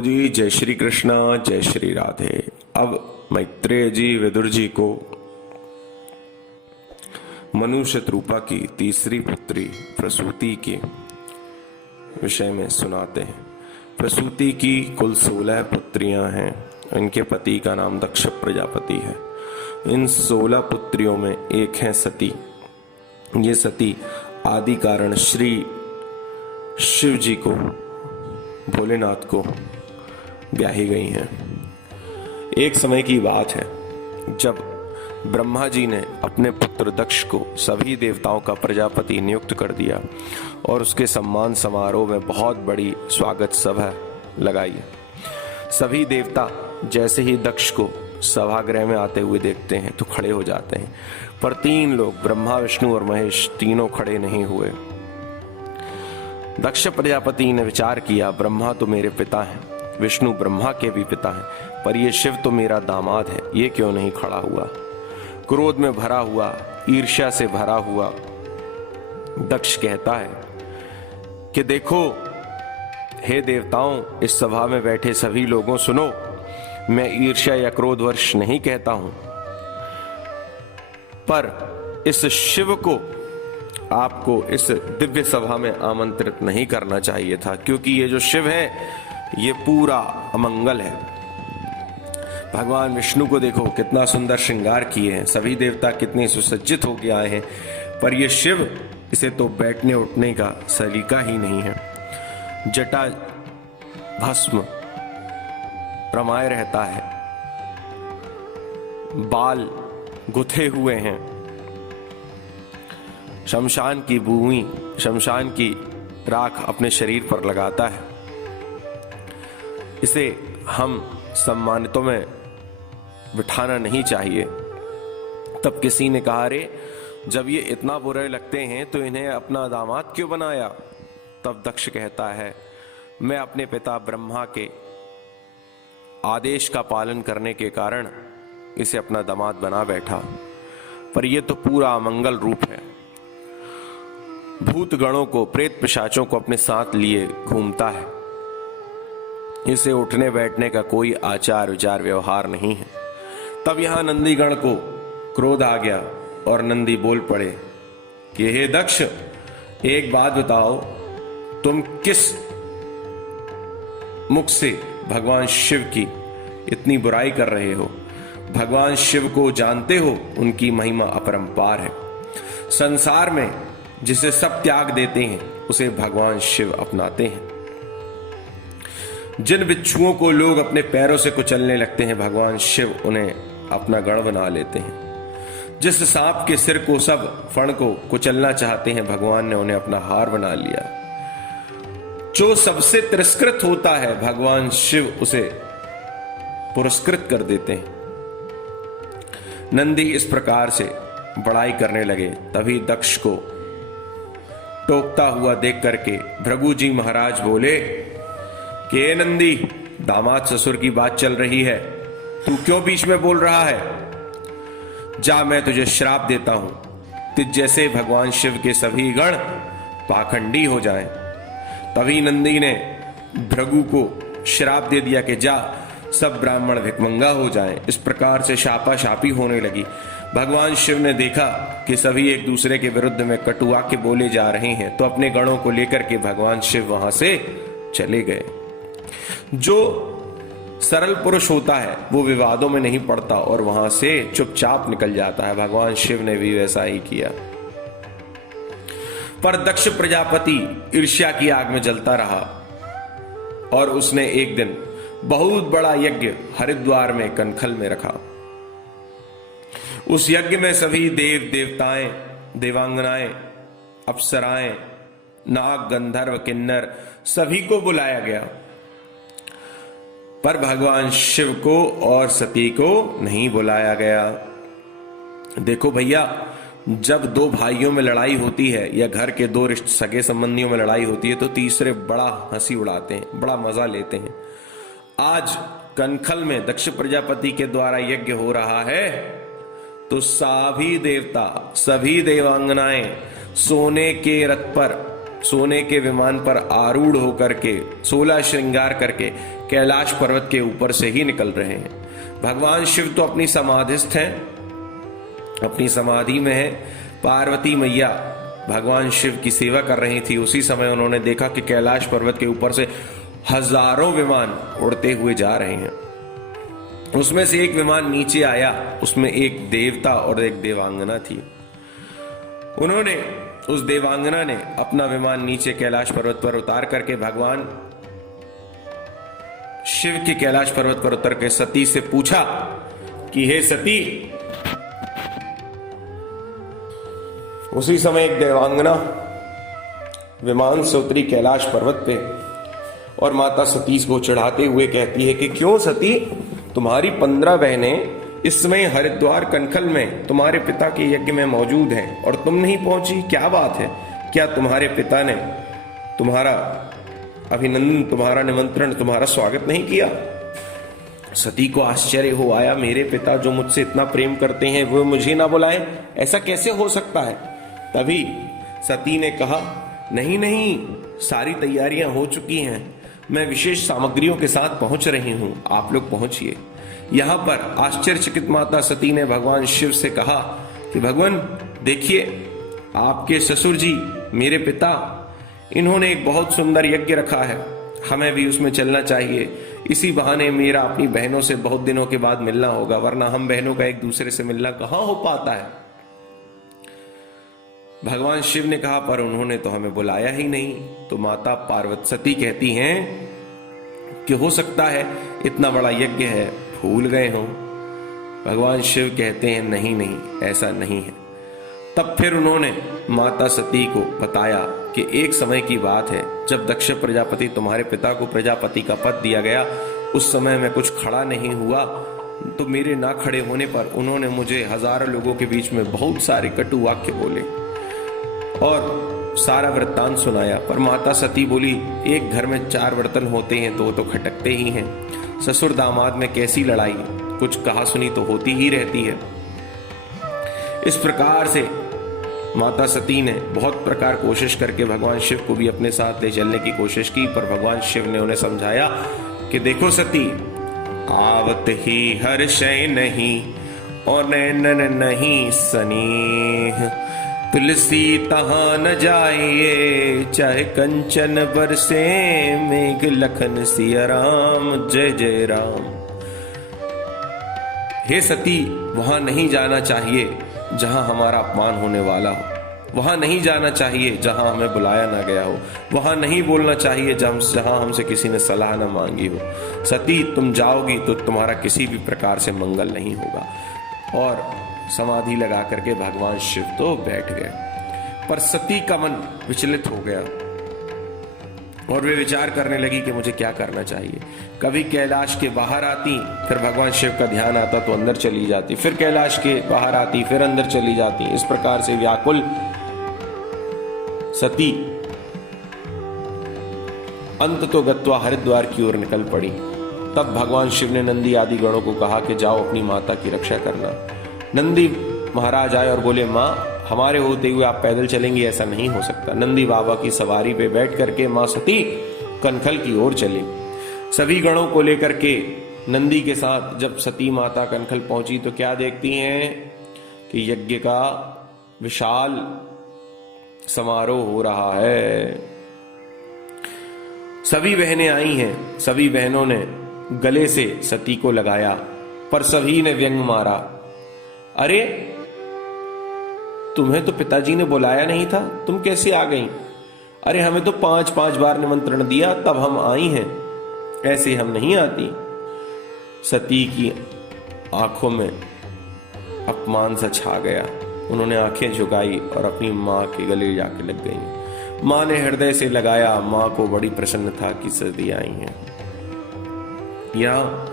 बोलो जी, जय श्री कृष्णा, जय श्री राधे। अब मैत्रेय जी विदुर जी को मनु शतरूपा की तीसरी पुत्री प्रसूति के विषय में सुनाते हैं। प्रसूति की कुल 16 पुत्रियां हैं। इनके पति का नाम दक्ष प्रजापति है। इन 16 पुत्रियों में एक है सती। ये सती आदि कारण श्री शिव जी को, भोलेनाथ को ब्याही गई हैं। एक समय की बात है जब ब्रह्मा जी ने अपने पुत्र दक्ष को सभी देवताओं का प्रजापति नियुक्त कर दिया और उसके सम्मान समारोह में बहुत बड़ी स्वागत सभा लगाई। सभी देवता जैसे ही दक्ष को सभागृह में आते हुए देखते हैं तो खड़े हो जाते हैं, पर 3 लोग ब्रह्मा, विष्णु और महेश तीनों खड़े नहीं हुए। दक्ष प्रजापति ने विचार किया, ब्रह्मा तो मेरे पिता हैं, विष्णु ब्रह्मा के भी पिता हैं, पर ये शिव तो मेरा दामाद है, ये क्यों नहीं खड़ा हुआ। क्रोध में भरा हुआ, ईर्ष्या से भरा हुआ दक्ष कहता है कि देखो हे देवताओं, इस सभा में बैठे सभी लोगों सुनो, मैं ईर्ष्या या क्रोधवश नहीं कहता हूं, पर इस शिव को आपको इस दिव्य सभा में आमंत्रित नहीं करना चाहिए था, क्योंकि ये जो शिव है ये पूरा अमंगल है। भगवान विष्णु को देखो कितना सुंदर श्रृंगार किए हैं, सभी देवता कितने सुसज्जित होकर आए हैं, पर ये शिव, इसे तो बैठने उठने का सलीका ही नहीं है। जटा भस्म रमाए रहता है, बाल गुथे हुए हैं, शमशान की भूमि, शमशान की राख अपने शरीर पर लगाता है। इसे हम सम्मानितों में बिठाना नहीं चाहिए। तब किसी ने कहा, रे जब ये इतना बुरे लगते हैं तो इन्हें अपना दामाद क्यों बनाया। तब दक्ष कहता है, मैं अपने पिता ब्रह्मा के आदेश का पालन करने के कारण इसे अपना दामाद बना बैठा, पर यह तो पूरा अमंगल रूप है। भूत गणों को, प्रेत पिशाचों को अपने साथ लिए घूमता है। इसे उठने बैठने का कोई आचार विचार व्यवहार नहीं है। तब यहां नंदीगण को क्रोध आ गया और नंदी बोल पड़े कि हे दक्ष, एक बात बताओ, तुम किस मुख से भगवान शिव की इतनी बुराई कर रहे हो। भगवान शिव को जानते हो, उनकी महिमा अपरंपार है। संसार में जिसे सब त्याग देते हैं उसे भगवान शिव अपनाते हैं। जिन बिच्छुओं को लोग अपने पैरों से कुचलने लगते हैं, भगवान शिव उन्हें अपना गण बना लेते हैं। जिस सांप के सिर को सब फण को कुचलना चाहते हैं, भगवान ने उन्हें अपना हार बना लिया। जो सबसे तिरस्कृत होता है, भगवान शिव उसे पुरस्कृत कर देते हैं। नंदी इस प्रकार से बड़ाई करने लगे। तभी दक्ष को टोकता हुआ देख करके भृगु जी महाराज बोले कि नंदी, दामाद ससुर की बात चल रही है, तू क्यों बीच में बोल रहा है। जा, मैं तुझे श्राप देता हूं, तुझ जैसे भगवान शिव के सभी गण पाखंडी हो जाएं। तभी नंदी ने भृगु को श्राप दे दिया कि जा, सब ब्राह्मण भिखमंगा हो जाएं। इस प्रकार से शापाशापी होने लगी। भगवान शिव ने देखा कि सभी एक दूसरे के विरुद्ध में कटु वाक्य बोले जा रहे हैं, तो अपने गणों को लेकर के भगवान शिव वहां से चले गए। जो सरल पुरुष होता है वो विवादों में नहीं पड़ता और वहां से चुपचाप निकल जाता है। भगवान शिव ने भी वैसा ही किया। पर दक्ष प्रजापति ईर्ष्या की आग में जलता रहा और उसने एक दिन बहुत बड़ा यज्ञ हरिद्वार में कनखल में रखा। उस यज्ञ में सभी देव देवताएं, देवांगनाएं, अप्सराएं, नाग, गंधर्व, किन्नर सभी को बुलाया गया, पर भगवान शिव को और सती को नहीं बुलाया गया। देखो भैया, जब 2 भाइयों में लड़ाई होती है या घर के 2 सगे संबंधियों में लड़ाई होती है तो तीसरे बड़ा हंसी उड़ाते हैं, बड़ा मजा लेते हैं। आज कनखल में दक्ष प्रजापति के द्वारा यज्ञ हो रहा है तो सभी देवता, सभी देवांगनाएं सोने के रथ पर सोने के विमान पर आरूढ़ होकर के 16 श्रृंगार करके कैलाश पर्वत के ऊपर से ही निकल रहे हैं। भगवान शिव तो अपनी समाधिस्थ हैं, अपनी समाधि में है। पार्वती मैया भगवान शिव की सेवा कर रही थी। उसी समय उन्होंने देखा कि कैलाश पर्वत के ऊपर से हजारों विमान उड़ते हुए जा रहे हैं। उसमें से एक विमान नीचे आया, उसमें एक देवता और एक देवांगना थी। उन्होंने, उस देवांगना ने अपना विमान नीचे कैलाश पर्वत पर उतार करके भगवान शिव के कैलाश पर्वत पर उतर के सती से पूछा कि हे सती। उसी समय एक देवांगना विमान से उतरी कैलाश पर्वत पे और माता सती को चढ़ाते हुए कहती है कि क्यों सती, तुम्हारी 15 बहनें इस समय हरिद्वार कनखल में तुम्हारे पिता के यज्ञ में मौजूद हैं और तुम नहीं पहुंची, क्या बात है? क्या तुम्हारे पिता ने तुम्हारा अभिनंदन, तुम्हारा निमंत्रण, तुम्हारा स्वागत नहीं किया? सती को आश्चर्य हो आया, मेरे पिता जो मुझसे इतना प्रेम करते हैं वो मुझे ना बुलाएं, ऐसा कैसे हो सकता है? तभी सती ने कहा, नहीं नहीं, सारी तैयारियां हो चुकी हैं, मैं विशेष सामग्रियों के साथ पहुंच रही हूं, आप लोग पहुंचिए। यहां पर आश्चर्यचकित माता सती ने भगवान शिव से कहा कि भगवान देखिए, आपके ससुर जी, मेरे पिता, इन्होंने एक बहुत सुंदर यज्ञ रखा है, हमें भी उसमें चलना चाहिए। इसी बहाने मेरा अपनी बहनों से बहुत दिनों के बाद मिलना होगा, वरना हम बहनों का एक दूसरे से मिलना कहां हो पाता है। भगवान शिव ने कहा, पर उन्होंने तो हमें बुलाया ही नहीं। तो माता पार्वती सती कहती हैं कि हो सकता है इतना बड़ा यज्ञ है, भूल गए हो। भगवान शिव कहते हैं नहीं नहीं, ऐसा नहीं है। तब फिर उन्होंने माता सती को बताया कि एक समय की बात है, जब दक्ष प्रजापति, तुम्हारे पिता को प्रजापति का पद दिया गया, उस समय मैं कुछ खड़ा नहीं हुआ, तो मेरे ना खड़े होने पर उन्होंने मुझे हजारों लोगों के बीच में बहुत सारे कटु वाक्य बोले और सारा वृत्तांत सुनाया। पर माता सती बोली, एक घर में 4 बर्तन होते हैं तो वो तो खटकते ही हैं, ससुर दामाद में कैसी लड़ाई, कुछ कहा सुनी तो होती ही रहती है। इस प्रकार से माता सती ने बहुत प्रकार कोशिश करके भगवान शिव को भी अपने साथ ले चलने की कोशिश की, पर भगवान शिव ने उन्हें समझाया कि देखो सती, आवत ही हर्षय नहीं और नैनन नहीं स्नेह, तुलसी तहां न जाइए, चाहे कंचन बरसे मेघ लखन सिया राम, जय जय राम। हे सती, वहां नहीं जाना चाहिए जहां हमारा अपमान होने वाला हो, वहां नहीं जाना चाहिए जहां हमें बुलाया ना गया हो, वहां नहीं बोलना चाहिए जहां हमसे किसी ने सलाह ना मांगी हो। सती, तुम जाओगी तो तुम्हारा किसी भी प्रकार से मंगल नहीं होगा। और समाधि लगा करके भगवान शिव तो बैठ गए, पर सती का मन विचलित हो गया और वे विचार करने लगी कि मुझे क्या करना चाहिए। कभी कैलाश के बाहर आती, फिर भगवान शिव का ध्यान आता तो अंदर चली जाती, फिर कैलाश के बाहर आती, फिर अंदर चली जाती। इस प्रकार से व्याकुल सती अंत तो गत्वा हरिद्वार की ओर निकल पड़ी। तब भगवान शिव ने नंदी आदि गणों को कहा कि जाओ अपनी माता की रक्षा करना। नंदी महाराज आए और बोले, माँ, हमारे होते हुए आप पैदल चलेंगे, ऐसा नहीं हो सकता। नंदी बाबा की सवारी पे बैठ करके मां सती कनखल की ओर चली। सभी गणों को लेकर के नंदी के साथ जब सती माता कनखल पहुंची तो क्या देखती हैं कि यज्ञ का विशाल समारोह हो रहा है। सभी बहनें आई हैं, सभी बहनों ने गले से सती को लगाया, पर सभी ने व्यंग मारा, अरे तुम्हें तो पिताजी ने बुलाया नहीं था, तुम कैसे आ गई? अरे हमें तो 5-5 बार निमंत्रण दिया तब हम आई हैं, ऐसे हम नहीं आती। सती की आंखों में अपमान सा छा गया। उन्होंने आंखें झुकाई और अपनी मां के गले जाके लग गई। मां ने हृदय से लगाया। मां को बड़ी प्रसन्न था कि सती आई हैं। यहां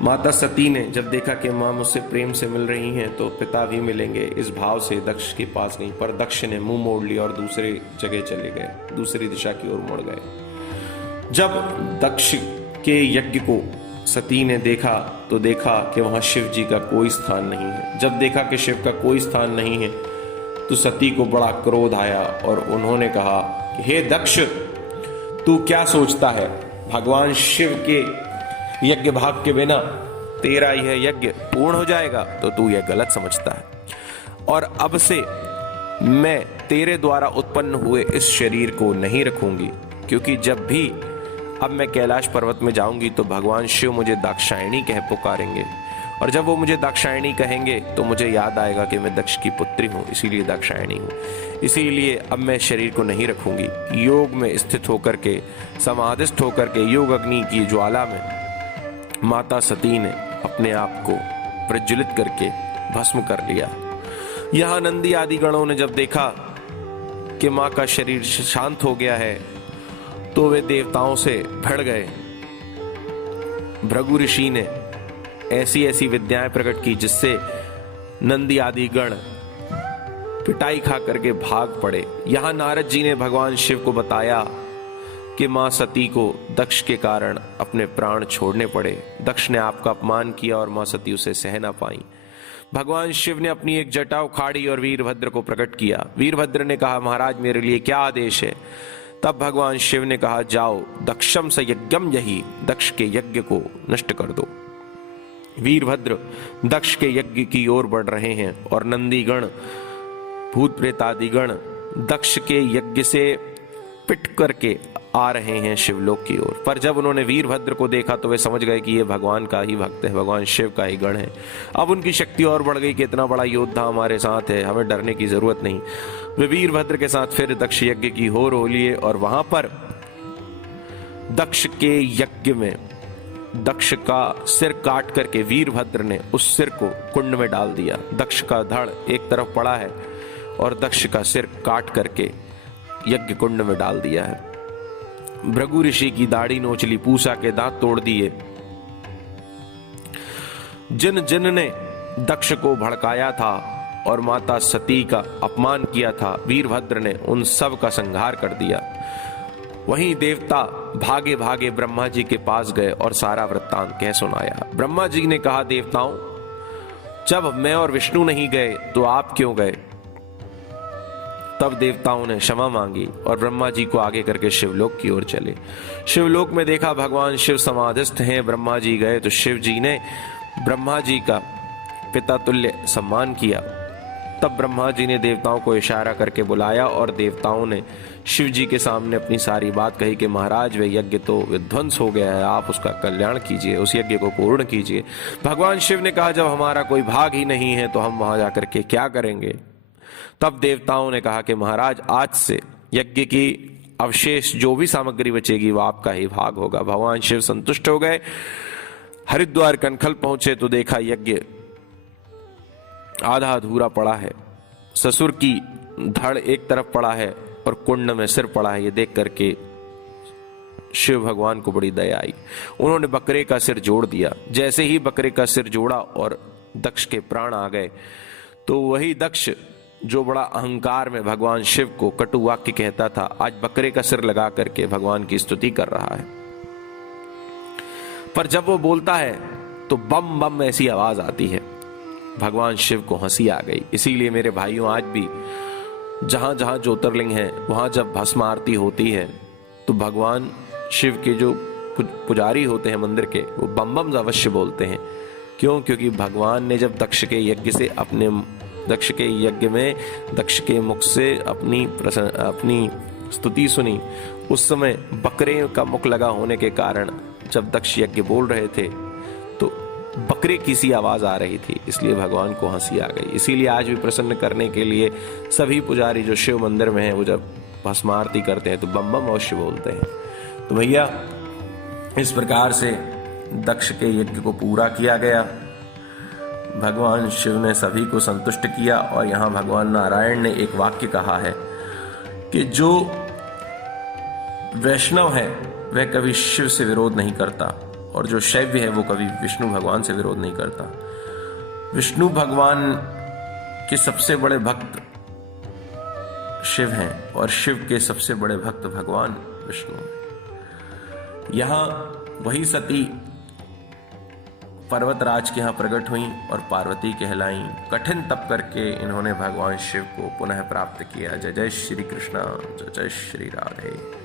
माता सती ने जब देखा कि मां मुझसे प्रेम से मिल रही हैं तो पिता भी मिलेंगे, इस भाव से दक्ष के पास गई, पर दक्ष ने मुंह मोड़ लिया और दूसरे जगह चले गए, दूसरी दिशा की ओर मुड़ गए। जब दक्ष के यज्ञ को सती ने देखा तो देखा कि वहां शिव जी का कोई स्थान नहीं है। जब देखा कि शिव का कोई स्थान नहीं है तो सती को बड़ा क्रोध आया और उन्होंने कहा हे दक्ष, तू क्या सोचता है? भगवान शिव के यज्ञ भाग के बिना तेरा यह यज्ञ पूर्ण हो जाएगा? तो तू यह गलत समझता है। और अब से मैं तेरे द्वारा उत्पन्न हुए इस शरीर को नहीं रखूंगी, क्योंकि जब भी अब मैं कैलाश पर्वत में जाऊंगी तो भगवान शिव मुझे दाक्षायणी कह पुकारेंगे, और जब वो मुझे दाक्षायणी कहेंगे तो मुझे याद आएगा कि मैं दक्ष की पुत्री हूँ, इसीलिए दाक्षायणी हूँ। इसीलिए अब मैं शरीर को नहीं रखूंगी। योग में स्थित होकर के, समाधिस्थ होकर के योग अग्नि की ज्वाला में माता सती ने अपने आप को प्रज्वलित करके भस्म कर लिया। यहाँ नंदी आदि गणों ने जब देखा कि माँ का शरीर शांत हो गया है तो वे देवताओं से भिड़ गए। भृगु ऋषि ने ऐसी ऐसी विद्याएं प्रकट की जिससे नंदी आदि गण पिटाई खा करके भाग पड़े। यहां नारद जी ने भगवान शिव को बताया कि मां सती को दक्ष के कारण अपने प्राण छोड़ने पड़े। दक्ष ने आपका अपमान किया और मां सती उसे सह ना पाई। भगवान शिव ने अपनी एक जटा उखाड़ी और वीरभद्र को प्रकट किया। वीरभद्र ने कहा, महाराज मेरे लिए क्या आदेश है? तब भगवान शिव ने कहा, जाओ दक्षम स यज्ञम यही, दक्ष के यज्ञ को नष्ट कर दो। वीरभद्र दक्ष के यज्ञ की ओर बढ़ रहे हैं और नंदीगण, भूत प्रेतादिगण दक्ष के यज्ञ से पिट करके आ रहे हैं शिवलोक की ओर। पर जब उन्होंने वीरभद्र को देखा तो वे समझ गए कि ये भगवान का ही भक्त है, भगवान शिव का ही गण है। अब उनकी शक्ति और बढ़ गई कि इतना बड़ा योद्धा हमारे साथ है, हमें डरने की जरूरत नहीं। वे वीरभद्र के साथ फिर दक्ष यज्ञ की होर हो लिए और वहां पर दक्ष के यज्ञ में दक्ष का सिर काट करके वीरभद्र ने उस सिर को कुंड में डाल दिया। दक्ष का धड़ एक तरफ पड़ा है और दक्ष का सिर काट करके यज्ञ कुंड में डाल दिया है। भृगु ऋषि की दाढ़ी नोच ली, पूसा के दांत तोड़ दिए। जिन जिन ने दक्ष को भड़काया था और माता सती का अपमान किया था, वीरभद्र ने उन सब का संहार कर दिया। वहीं देवता भागे भागे ब्रह्मा जी के पास गए और सारा वृत्तांत कह सुनाया। ब्रह्मा जी ने कहा, देवताओं, जब मैं और विष्णु नहीं गए तो आप क्यों गए? तब देवताओं ने क्षमा मांगी और ब्रह्मा जी को आगे करके शिवलोक की ओर चले। शिवलोक में देखा भगवान शिव समाधिस्थ हैं। ब्रह्मा जी गए तो शिव जी ने ब्रह्मा जी का पिता तुल्य सम्मान किया। तब ब्रह्मा जी ने देवताओं को इशारा करके बुलाया और देवताओं ने शिव जी के सामने अपनी सारी बात कही कि महाराज, वे यज्ञ तो विध्वंस हो गया है, आप उसका कल्याण कीजिए, उस यज्ञ को पूर्ण कीजिए। भगवान शिव ने कहा, जब हमारा कोई भाग ही नहीं है तो हम वहां जाकर के क्या करेंगे? तब देवताओं ने कहा कि महाराज, आज से यज्ञ की अवशेष जो भी सामग्री बचेगी वो आपका ही भाग होगा। भगवान शिव संतुष्ट हो गए। हरिद्वार कनखल पहुंचे तो देखा यज्ञ आधा अधूरा पड़ा है। ससुर की धड़ एक तरफ पड़ा है और कुंड में सिर पड़ा है। ये देख करके शिव भगवान को बड़ी दया आई। उन्होंने बकरे का सिर जोड़ दिया। जैसे ही बकरे का सिर जोड़ा और दक्ष के प्राण आ गए तो वही दक्ष जो बड़ा अहंकार में भगवान शिव को कटु वाक्य कहता था, आज बकरे का सिर लगा करके भगवान की स्तुति कर रहा है। पर जब वो बोलता है तो बम बम ऐसी आवाज आती है। भगवान शिव को हंसी आ गई। इसीलिए मेरे भाइयों, आज भी जहां जहां ज्योतिर्लिंग है वहां जब भस्म आरती होती है तो भगवान शिव के जो पुजारी होते हैं मंदिर के, वो बम बम अवश्य बोलते हैं। क्यों? क्योंकि भगवान ने जब दक्ष के यज्ञ में दक्ष के मुख से अपनी स्तुति सुनी, उस समय बकरे का मुख लगा होने के कारण जब दक्ष यज्ञ बोल रहे थे तो बकरे की सी आवाज आ रही थी, इसलिए भगवान को हंसी आ गई। इसीलिए आज भी प्रसन्न करने के लिए सभी पुजारी जो शिव मंदिर में हैं वो जब भस्म आरती करते हैं तो बम बम अवश्य बोलते हैं। तो भैया, इस प्रकार से दक्ष के यज्ञ को पूरा किया गया। भगवान शिव ने सभी को संतुष्ट किया और यहाँ भगवान नारायण ने एक वाक्य कहा है कि जो वैष्णव है वह कभी शिव से विरोध नहीं करता और जो शैव्य है वो कभी विष्णु भगवान से विरोध नहीं करता। विष्णु भगवान के सबसे बड़े भक्त शिव हैं और शिव के सबसे बड़े भक्त भगवान विष्णु हैं। यहाँ वही सती पर्वतराज के यहाँ प्रकट हुई और पार्वती कहलाई। कठिन तप करके इन्होंने भगवान शिव को पुनः प्राप्त किया। जय जय श्री कृष्णा, जय जय श्री राधे।